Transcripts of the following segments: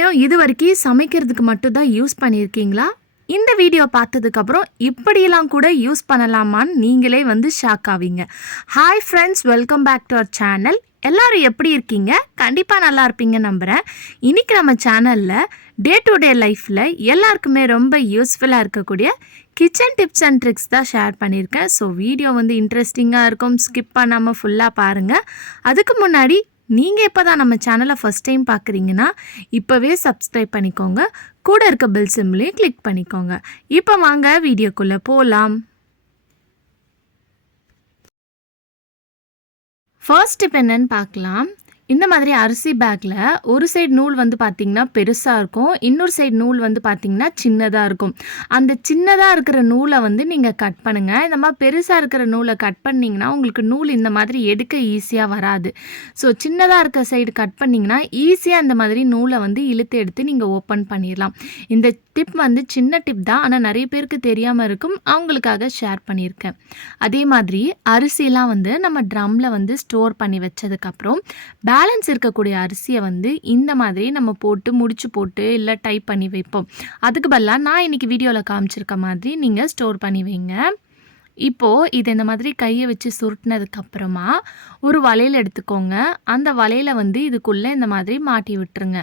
வெங்காயம் இது வரைக்கும் சமைக்கிறதுக்கு மட்டும் தான் யூஸ் பண்ணியிருக்கீங்களா? இந்த வீடியோ பார்த்ததுக்கப்புறம் இப்படியெல்லாம் கூட யூஸ் பண்ணலாமான்னு நீங்களே வந்து ஷாக் ஆவீங்க. Hi friends, welcome back to our channel. எல்லோரும் எப்படி இருக்கீங்க? கண்டிப்பாக நல்லா இருப்பீங்க நம்புகிறேன். இன்றைக்கி நம்ம சேனலில் டே டு டே லைஃப்பில் எல்லாருக்குமே ரொம்ப யூஸ்ஃபுல்லாக இருக்கக்கூடிய கிச்சன் டிப்ஸ் அண்ட் ட்ரிக்ஸ் தான் ஷேர் பண்ணியிருக்கேன். ஸோ வீடியோ வந்து இன்ட்ரெஸ்டிங்காக இருக்கும், ஸ்கிப் பண்ணாமல் ஃபுல்லாக பாருங்கள். அதுக்கு முன்னாடி நீங்கள் இப்போ தான் நம்ம சேனலை ஃபஸ்ட் டைம் பார்க்குறீங்கன்னா இப்போவே சப்ஸ்கிரைப் பண்ணிக்கோங்க, கூட இருக்க பெல் சிம்பிளையும் கிளிக் பண்ணிக்கோங்க. இப்போ வாங்க வீடியோக்குள்ளே போகலாம். ஃபர்ஸ்ட் டிப் என்னன்னு பார்க்கலாம். இந்த மாதிரி அரிசி பேக்கில் ஒரு சைடு நூல் வந்து பார்த்திங்கன்னா பெருசாக இருக்கும், இன்னொரு சைடு நூல் வந்து பார்த்திங்கன்னா சின்னதாக இருக்கும். அந்த சின்னதாக இருக்கிற நூலை வந்து நீங்கள் கட் பண்ணுங்கள். இந்த மாதிரி பெருசாக இருக்கிற நூலை கட் பண்ணிங்கன்னா உங்களுக்கு நூல் இந்த மாதிரி எடுக்க ஈஸியாக வராது. ஸோ சின்னதாக இருக்கிற சைடு கட் பண்ணிங்கன்னா ஈஸியாக இந்த மாதிரி நூலை வந்து இழுத்து எடுத்து நீங்கள் ஓப்பன் பண்ணிடலாம். இந்த டிப் வந்து சின்ன டிப் தான், ஆனால் நிறைய பேருக்கு தெரியாமல் இருக்கும், அவங்களுக்காக ஷேர் பண்ணியிருக்கேன். அதே மாதிரி அரிசிலாம் வந்து நம்ம ட்ரம்மில் வந்து ஸ்டோர் பண்ணி வச்சதுக்கப்புறம் பேலன்ஸ் இருக்கக்கூடிய அரிசியை வந்து இந்த மாதிரி நம்ம போட்டு முடிச்சு போட்டு இல்லை டைப் பண்ணி வைப்போம். அதுக்கு பதிலாக நான் இன்றைக்கி வீடியோவில் காமிச்சிருக்க மாதிரி நீங்கள் ஸ்டோர் பண்ணி வைங்க. இப்போது இது இந்த மாதிரி கையை வச்சு சுருட்டினதுக்கப்புறமா ஒரு வளையல் எடுத்துக்கோங்க. அந்த வளையலை வந்து இதுக்குள்ளே இந்த மாதிரி மாட்டி விட்டுருங்க.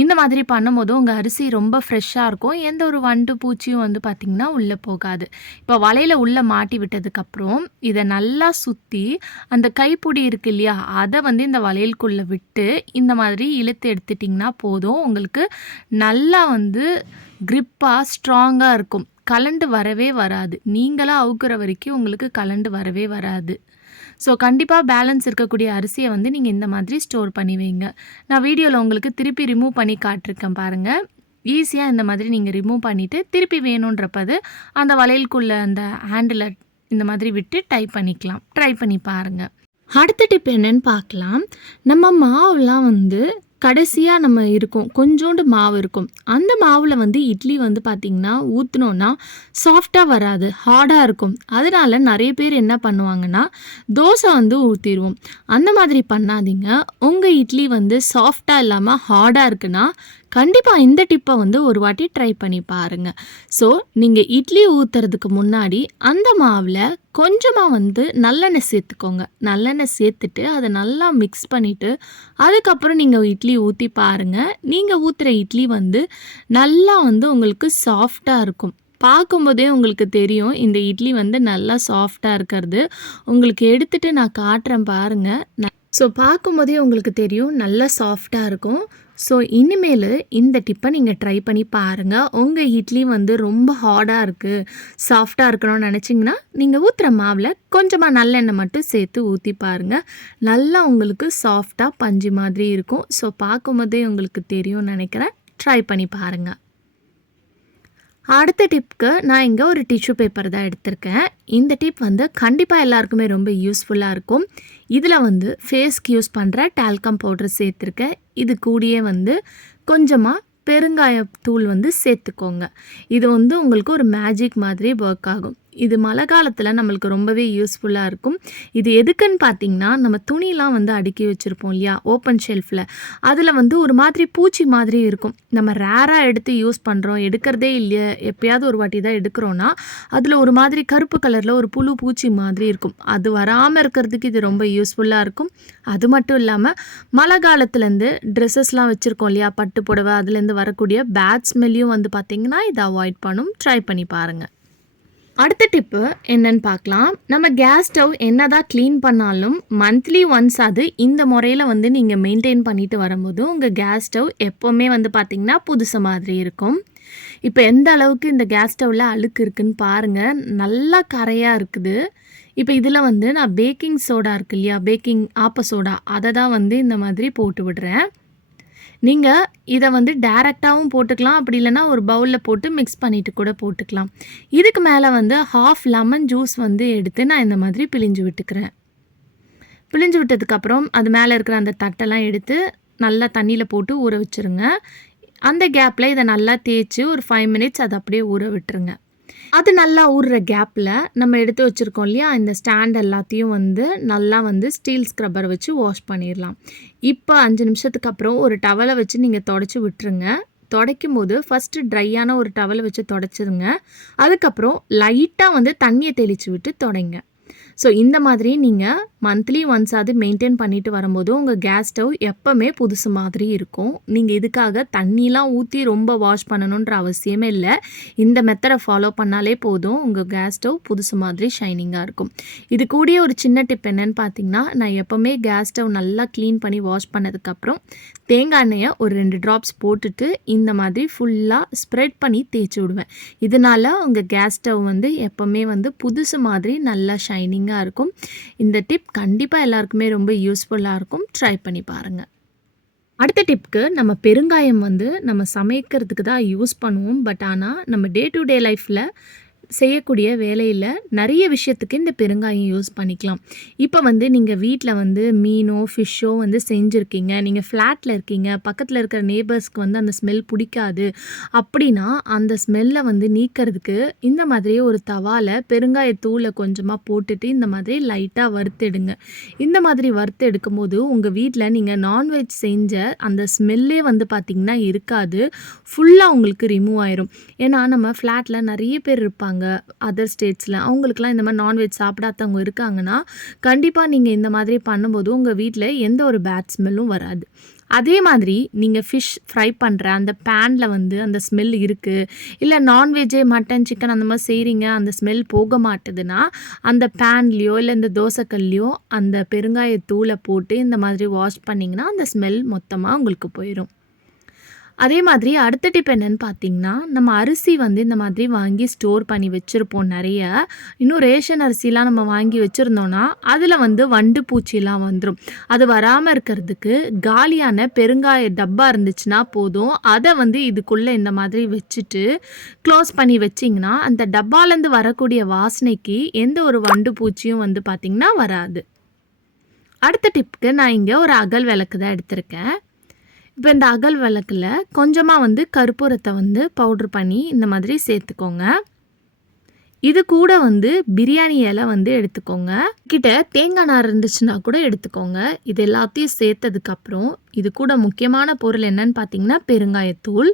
இந்த மாதிரி பண்ணும்போது உங்கள் அரிசி ரொம்ப ஃப்ரெஷ்ஷாக இருக்கும், எந்த ஒரு வண்டு பூச்சியும் வந்து பார்த்திங்கன்னா உள்ளே போகாது. இப்போ வலையில் உள்ளே மாட்டி விட்டதுக்கப்புறம் இதை நல்லா சுற்றி அந்த கைப்பிடி இருக்குது இல்லையா, அதை வந்து இந்த வளையலுக்குள்ளே விட்டு இந்த மாதிரி இழுத்து எடுத்துட்டிங்கன்னா போதும். உங்களுக்கு நல்லா வந்து க்ரிப்பாக ஸ்ட்ராங்காக இருக்கும், கலண்டு வரவே வராது. நீங்களாக அவுக்குற வரைக்கும் உங்களுக்கு கலண்டு வரவே வராது. ஸோ கண்டிப்பாக பேலன்ஸ் இருக்கக்கூடிய அரிசியை வந்து நீங்கள் இந்த மாதிரி ஸ்டோர் பண்ணி வைங்க. நான் வீடியோவில் உங்களுக்கு திருப்பி ரிமூவ் பண்ணி காட்டிருக்கேன் பாருங்கள். ஈஸியாக இந்த மாதிரி நீங்கள் ரிமூவ் பண்ணிவிட்டு திருப்பி வேணுன்றப்பது அந்த வளையலுக்குள்ளே அந்த ஹேண்டில் இந்த மாதிரி விட்டு டைப் பண்ணிக்கலாம். ட்ரை பண்ணி பாருங்கள். அடுத்த டிப் என்னன்னு பார்க்கலாம். நம்ம மாவுலாம் வந்து கடைசியாக நம்ம இருக்கும், கொஞ்சோண்டு மாவு இருக்கும். அந்த மாவில் வந்து இட்லி வந்து பார்த்திங்கன்னா ஊற்றினோன்னா சாஃப்டாக வராது, ஹார்டாக இருக்கும். அதனால் நிறைய பேர் என்ன பண்ணுவாங்கன்னா தோசை வந்து ஊற்றிடுவோம். அந்த மாதிரி பண்ணாதீங்க. உங்கள் இட்லி வந்து சாஃப்டாக இல்லாமல் ஹார்டாக இருக்குன்னா கண்டிப்பாக இந்த டிப்பை வந்து ஒரு வாட்டி ட்ரை பண்ணி பாருங்கள். ஸோ நீங்கள் இட்லி ஊற்றுறதுக்கு முன்னாடி அந்த மாவில் கொஞ்சமாக வந்து நல்லெண்ணெய் சேர்த்துக்கோங்க. நல்லெண்ணெய் சேர்த்துட்டு அதை நல்லா மிக்ஸ் பண்ணிவிட்டு அதுக்கப்புறம் நீங்கள் இட்லி ஊற்றி பாருங்கள். நீங்கள் ஊற்றுற இட்லி வந்து நல்லா வந்து உங்களுக்கு சாஃப்டாக இருக்கும். பார்க்கும்போதே உங்களுக்கு தெரியும் இந்த இட்லி வந்து நல்லா சாஃப்டாக இருக்கிறது. உங்களுக்கு எடுத்துகிட்டு நான் காட்டுறேன் பாருங்கள். ஸோ பார்க்கும்போதே உங்களுக்கு தெரியும் நல்லா சாஃப்டாக இருக்கும். ஸோ இனிமேல் இந்த டிப்பை நீங்கள் ட்ரை பண்ணி பாருங்கள். உங்கள் இட்லி வந்து ரொம்ப ஹார்டாக இருக்குது, சாஃப்டாக இருக்கணும்னு நினச்சிங்கன்னா நீங்கள் ஊற்றுற மாவில் கொஞ்சமாக நல்லெண்ணெய் மட்டும் சேர்த்து ஊற்றி பாருங்கள். நல்லா உங்களுக்கு சாஃப்டாக பஞ்சு மாதிரி இருக்கும். ஸோ பார்க்கும்போதே உங்களுக்கு தெரியும்னு நினைக்கிறேன். ட்ரை பண்ணி பாருங்கள். அடுத்த டிப்க்கு நான் இங்கே ஒரு டிஷ்யூ பேப்பர் தான் எடுத்திருக்கேன். இந்த டிப் வந்து கண்டிப்பாக எல்லாருக்குமே ரொம்ப யூஸ்ஃபுல்லாக இருக்கும். இதில் வந்து ஃபேஸ்க்கு யூஸ் பண்ணுற டால்கம் பவுடர் சேர்த்துருக்கேன். இது கூடயே வந்து கொஞ்சமாக பெருங்காயத்தூள் வந்து சேர்த்துக்கோங்க. இது வந்து உங்களுக்கு ஒரு மேஜிக் மாதிரி ஒர்க் ஆகும். இது மழை காலத்தில் நம்மளுக்கு ரொம்பவே யூஸ்ஃபுல்லாக இருக்கும். இது எதுக்குன்னு பார்த்திங்கன்னா நம்ம துணிலாம் வந்து அடுக்கி வச்சுருப்போம் இல்லையா ஓப்பன் ஷெல்ஃபில், அதில் வந்து ஒரு மாதிரி பூச்சி மாதிரி இருக்கும். நம்ம ரேராக எடுத்து யூஸ் பண்ணுறோம், எடுக்கிறதே இல்லையா, எப்போயாவது ஒரு வாட்டி தான் எடுக்கிறோன்னா அதில் ஒரு மாதிரி கருப்பு கலரில் ஒரு புழு பூச்சி மாதிரி இருக்கும். அது வராமல் இருக்கிறதுக்கு இது ரொம்ப யூஸ்ஃபுல்லாக இருக்கும். அது மட்டும் இல்லாமல் மழை காலத்துலேருந்து ட்ரெஸ்ஸஸ்லாம் வச்சுருக்கோம் இல்லையா, பட்டு புடவை, அதுலேருந்து வரக்கூடிய பேட் ஸ்மெல்லையும் வந்து பார்த்திங்கன்னா இதை அவாய்ட் பண்ணும். ட்ரை பண்ணி பாருங்கள். அடுத்த டிப்பு என்னன்னு பார்க்கலாம். நம்ம கேஸ் ஸ்டவ் என்ன தான் க்ளீன் பண்ணாலும் மந்த்லி ஒன்ஸ் அது இந்த முறையில் வந்து நீங்கள் மெயின்டைன் பண்ணிட்டு வரும்போது உங்கள் கேஸ் ஸ்டவ் எப்போவுமே வந்து பார்த்திங்கன்னா புதுசு மாதிரி இருக்கும். இப்போ எந்த அளவுக்கு இந்த கேஸ் ஸ்டவ்வில் அழுக்கு இருக்குதுன்னு பாருங்கள். நல்லா கரையாக இருக்குது. இப்போ இதில் வந்து நான் பேக்கிங் சோடா இருக்கு இல்லையா, பேக்கிங் ஆப்ப சோடா, அதை தான் வந்து இந்த மாதிரி போட்டு விடுறேன். நீங்கள் இதை வந்து டைரெக்டாகவும் போட்டுக்கலாம், அப்படி இல்லைனா ஒரு பவுலில் போட்டு மிக்ஸ் பண்ணிவிட்டு கூட போட்டுக்கலாம். இதுக்கு மேலே வந்து ஹாஃப் லெமன் ஜூஸ் வந்து எடுத்து நான் இந்த மாதிரி பிழிஞ்சு விட்டுக்கிறேன். பிழிஞ்சு விட்டதுக்கப்புறம் அது மேலே இருக்கிற அந்த தட்டெல்லாம் எடுத்து நல்லா தண்ணியில் போட்டு ஊற வச்சுருங்க. அந்த கேப்பில் இதை நல்லா தேய்ச்சி ஒரு 5 மினிட்ஸ் அதை அப்படியே ஊற விட்டுருங்க. அது நல்லா ஊறுற கேப்பில் நம்ம எடுத்து வச்சுருக்கோம் இல்லையா, இந்த ஸ்டாண்ட் எல்லாத்தையும் வந்து நல்லா வந்து ஸ்டீல் ஸ்க்ரப்பர் வச்சு வாஷ் பண்ணிடலாம். இப்போ 5 நிமிஷத்துக்கு அப்புறம் ஒரு டவலை வச்சு நீங்கள் தொடச்சி விட்டுருங்க. துடைக்கும் போது ஃபஸ்ட்டு ட்ரையான ஒரு டவலை வச்சு தொடச்சிருங்க. அதுக்கப்புறம் லைட்டாக வந்து தண்ணியை தெளித்து விட்டு தொடைங்க. ஸோ இந்த மாதிரி நீங்கள் மந்த்லி ஒன்ஸ் அது மெயின்டைன் பண்ணிட்டு வரும்போது உங்கள் கேஸ் ஸ்டவ் எப்போவுமே புதுசு மாதிரி இருக்கும். நீங்கள் இதுக்காக தண்ணிலாம் ஊற்றி ரொம்ப வாஷ் பண்ணணுன்ற அவசியமே இல்லை. இந்த மெத்தடை ஃபாலோ பண்ணாலே போதும், உங்கள் கேஸ் ஸ்டவ் புதுசு மாதிரி ஷைனிங்காக இருக்கும். இது கூடிய ஒரு சின்ன டிப் என்னென்னு பார்த்தீங்கன்னா, நான் எப்போவுமே கேஸ் ஸ்டவ் நல்லா க்ளீன் பண்ணி வாஷ் பண்ணதுக்கப்புறம் தேங்காய் எண்ணெயை ஒரு 2 ட்ராப்ஸ் போட்டுட்டு இந்த மாதிரி ஃபுல்லாக ஸ்ப்ரெட் பண்ணி தேய்ச்சி விடுவேன். இதனால் உங்கள் கேஸ் ஸ்டவ் வந்து எப்போவுமே வந்து புதுசு மாதிரி நல்லா ஷைனிங்காக இருக்கும். இந்த டிப் கண்டிப்பாக எல்லாருக்குமே ரொம்ப யூஸ்ஃபுல்லாக இருக்கும். ட்ரை பண்ணி பாருங்கள். அடுத்த டிப்க்கு, நம்ம பெருங்காயம் வந்து நம்ம சமைக்கிறதுக்கு தான் யூஸ் பண்ணுவோம். பட் ஆனால் நம்ம டே டு டே லைஃப்பில் செய்யக்கூடிய வேலையில் நிறைய விஷயத்துக்கு இந்த பெருங்காயம் யூஸ் பண்ணிக்கலாம். இப்போ வந்து நீங்கள் வீட்டில் வந்து மீனோ ஃபிஷ்ஷோ வந்து செஞ்சுருக்கீங்க, நீங்கள் ஃப்ளாட்டில் இருக்கீங்க, பக்கத்தில் இருக்கிற நேபர்ஸ்க்கு வந்து அந்த ஸ்மெல் பிடிக்காது அப்படின்னா, அந்த ஸ்மெல்லை வந்து நீக்கிறதுக்கு இந்த மாதிரி ஒரு தவாவில் பெருங்காயத்தூளை கொஞ்சமாக போட்டுட்டு இந்த மாதிரி லைட்டாக வறுத்தெடுங்க. இந்த மாதிரி வறுத்து எடுக்கும்போது உங்கள் வீட்டில் நீங்கள் நான்வெஜ் செஞ்ச அந்த ஸ்மெல்லே வந்து பார்த்திங்கன்னா இருக்காது, ஃபுல்லாக உங்களுக்கு ரிமூவ் ஆயிரும். ஏன்னா நம்ம ஃப்ளாட்டில் நிறைய பேர் இருப்பாங்க அதர் ஸ்டேட்ஸில், அவங்களுக்குலாம் இந்த மாதிரி நான்வெஜ் சாப்பிடாதவங்க இருக்காங்கன்னா கண்டிப்பாக நீங்கள் இந்த மாதிரி பண்ணும்போது உங்கள் வீட்டில் எந்த ஒரு பேட் ஸ்மெல்லும் வராது. அதே மாதிரி நீங்கள் ஃபிஷ் ஃப்ரை பண்ணுற அந்த பேனில் வந்து அந்த ஸ்மெல் இருக்குது, இல்லை நான்வெஜ்ஜே மட்டன் சிக்கன் அந்த மாதிரி செய்கிறீங்க, அந்த ஸ்மெல் போக மாட்டுதுன்னா அந்த பேன்லேயோ இல்லை இந்த தோசைக்கல்லையோ அந்த பெருங்காயத்தூளை போட்டு இந்த மாதிரி வாஷ் பண்ணிங்கன்னா அந்த ஸ்மெல் மொத்தமாக உங்களுக்கு போயிடும். அதே மாதிரி அடுத்த டிப் என்னென்னு பார்த்தீங்கன்னா, நம்ம அரிசி வந்து இந்த மாதிரி வாங்கி ஸ்டோர் பண்ணி வச்சுருப்போம் நிறைய. இன்னும் ரேஷன் அரிசிலாம் நம்ம வாங்கி வச்சுருந்தோன்னா அதில் வந்து வண்டு பூச்சிலாம் வந்துடும். அது வராமல் இருக்கிறதுக்கு காலியான பெருங்காய டப்பா இருந்துச்சுன்னா போதும், அதை வந்து இதுக்குள்ளே இந்த மாதிரி வச்சுட்டு க்ளோஸ் பண்ணி வச்சிங்கன்னா அந்த டப்பாலேருந்து வரக்கூடிய வாசனைக்கு எந்த ஒரு வண்டு பூச்சியும் வந்து பார்த்திங்கன்னா வராது. அடுத்த டிப்புக்கு நான் இங்கே ஒரு அகல் விளக்கு தான் எடுத்திருக்கேன். இப்போ இந்த அகல் விளக்கில் கொஞ்சமாக வந்து கற்பூரத்தை வந்து பவுட்ரு பண்ணி இந்த மாதிரி சேர்த்துக்கோங்க. இது கூட வந்து பிரியாணி இலை வந்து எடுத்துக்கோங்க. கிட்ட தேங்காய் நார் இருந்துச்சுன்னா கூட எடுத்துக்கோங்க. இது எல்லாத்தையும் சேர்த்ததுக்கப்புறம் இது கூட முக்கியமான பொருள் என்னன்னு பார்த்தீங்கன்னா பெருங்காயத்தூள்,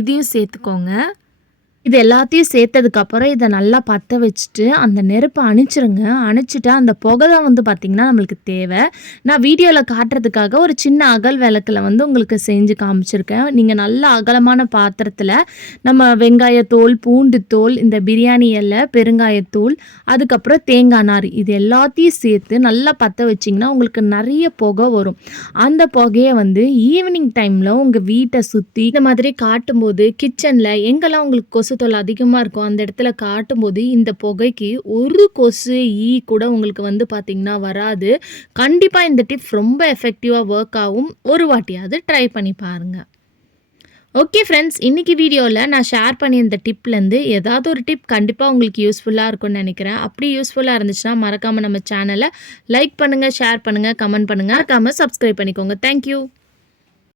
இதையும் சேர்த்துக்கோங்க. இது எல்லாத்தையும் சேர்த்ததுக்கப்புறம் இதை நல்லா பற்ற வச்சுட்டு அந்த நெருப்பை அணைச்சிருங்க. அணைச்சிட்டு அந்த புகை தான் வந்து பார்த்திங்கன்னா நம்மளுக்கு தேவை. நான் வீடியோவில் காட்டுறதுக்காக ஒரு சின்ன அகல் விளக்கில் வந்து உங்களுக்கு செஞ்சு காமிச்சிருக்கேன். நீங்கள் நல்ல அகலமான பாத்திரத்தில் நம்ம வெங்காயத்தோல், பூண்டு தோல், இந்த பிரியாணி இலை, பெருங்காயத்தூள், அதுக்கப்புறம் தேங்காய் நார் இது எல்லாத்தையும் சேர்த்து நல்லா பற்ற வச்சிங்கன்னா உங்களுக்கு நிறைய புகை வரும். அந்த புகையை வந்து ஈவினிங் டைமில் உங்கள் வீட்டை சுற்றி இந்த மாதிரி காட்டும்போது கிச்சனில் எங்கெல்லாம் உங்களுக்கு கொசு தொல்லை அதிகமாக இருக்கும் அந்த இடத்துல காட்டும்போது இந்த புகைக்கு ஒரு கொசு ஈ கூட உங்களுக்கு வந்து பார்த்திங்கன்னா வராது. கண்டிப்பாக இந்த டிப் ரொம்ப எஃபெக்டிவாக ஒர்க் ஆகும். ஒரு வாட்டியாவது ட்ரை பண்ணி பாருங்கள். ஓகே ஃப்ரெண்ட்ஸ், இன்றைக்கி வீடியோவில் நான் ஷேர் பண்ணியிருந்த டிப்லேருந்து ஏதாவது ஒரு டிப் கண்டிப்பாக உங்களுக்கு யூஸ்ஃபுல்லாக இருக்கும்னு நினைக்கிறேன். அப்படி யூஸ்ஃபுல்லாக இருந்துச்சுன்னா மறக்காமல் நம்ம சேனலை லைக் பண்ணுங்கள், ஷேர் பண்ணுங்கள், கமெண்ட் பண்ணுங்கள், மறக்காமல் சப்ஸ்கிரைப் பண்ணிக்கோங்க. தேங்க்யூ.